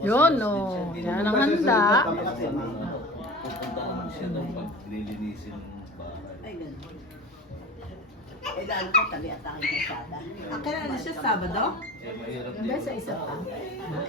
Yun, no. Yan ang handa. Pupunta naman siya ng paglilinisin ng bahay. Ay, ganun. Eh, lalo ka tabi at aking kasada. Kailan na siya, Sabado? Eh, mahirap Yung din. sa isa pa.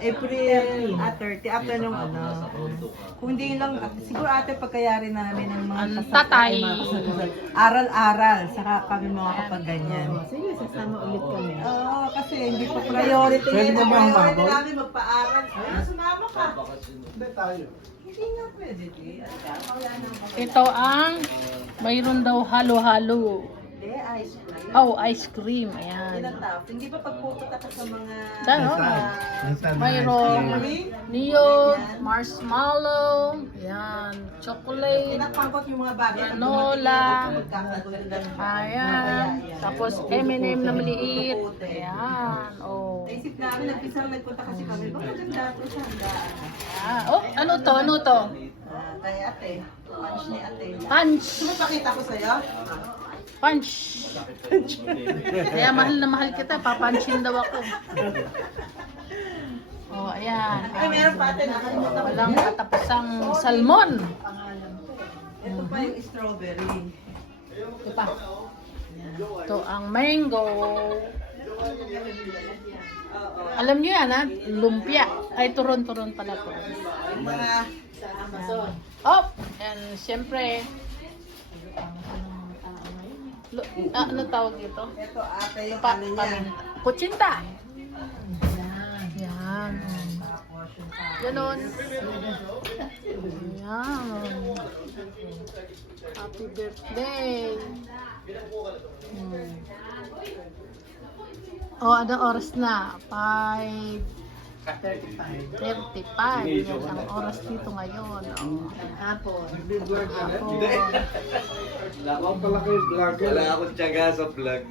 April 30, after nung ano. Nasa auto ka. Kung hindi lang, siguro ate pagkayari namin ng mga Ang kasal- tatay. ay, mga kasal- aral-aral, saka kami mga kapag ganyan. Sige, sasama ulit kami. Oo, kasi hindi pa priority Pwede yun. mo Ang bang priority baboy? namin magpa-aral. Sumama ka. Bakasyon. Hindi tayo. Hindi nga pwede, di. Ito ang mayroon daw halo-halo. Hindi, ice cream. Oh, ice cream. Ayan. Tinatap. Hindi ba pagpupunta ka sa mga... Dano, Nasaan na mayroong ice cream? niyog, marshmallow, yan, chocolate, Pinapangkot yung mga bagay. granola, Magkakagulan. ayan, tapos M&M na maliit, ayan, oh. Naisip namin, nagpisang nagpunta kasi kami. Baka maganda ito siya. Ah, oh, ano to, ano to? Kay ate. Punch ni ate. Punch, Sumapakita ko sa'yo. punch. Kaya mahal na mahal kita, papanshin daw ako. Oh, ayan. Ay, meron pa ate. Nakalimutan ko. Walang katapusang salmon. Ito pa yung strawberry. Ito pa. Ito ang mango. Alam niyo yan, ha? Lumpia. Ay, turon-turon pala to. Yung mga... Oh! And siyempre, ano tawag dito? Ito ate yung Pa, ano niya. kutsinta. Yan. Tapos yung sa... Ganon. Yan. Happy birthday. Oh, ano oras na? 5:35. Yan ang oras dito ngayon. Oh. Hapon. Hapon. Ako pala kayo vlogger. Wala akong tiyaga sa vlog.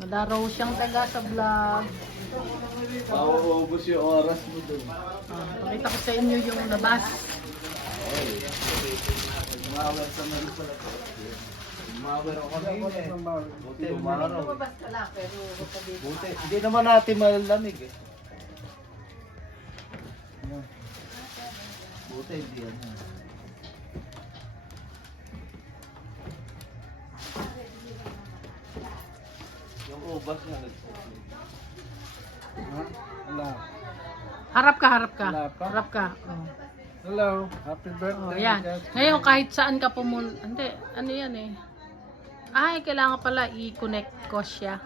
Wala raw siyang taga sa vlog. Pauubos yung oras mo doon. Pakita ko sa inyo yung labas. Umawar sa mga pala. Umawar ako kanina eh. Buti, umaraw. ka lang, pero Buti, hindi naman natin malamig eh. Buti, hindi yan. Yung ubas nga nagsasabi. Ha? Wala. harap ka, harap ka. Wala pa? Harap ka. Oh. Hello. Happy birthday. Oh, yan. Ngayon, kahit saan ka pumunta, hindi, ano yan eh. Ay, kailangan pala i-connect ko siya.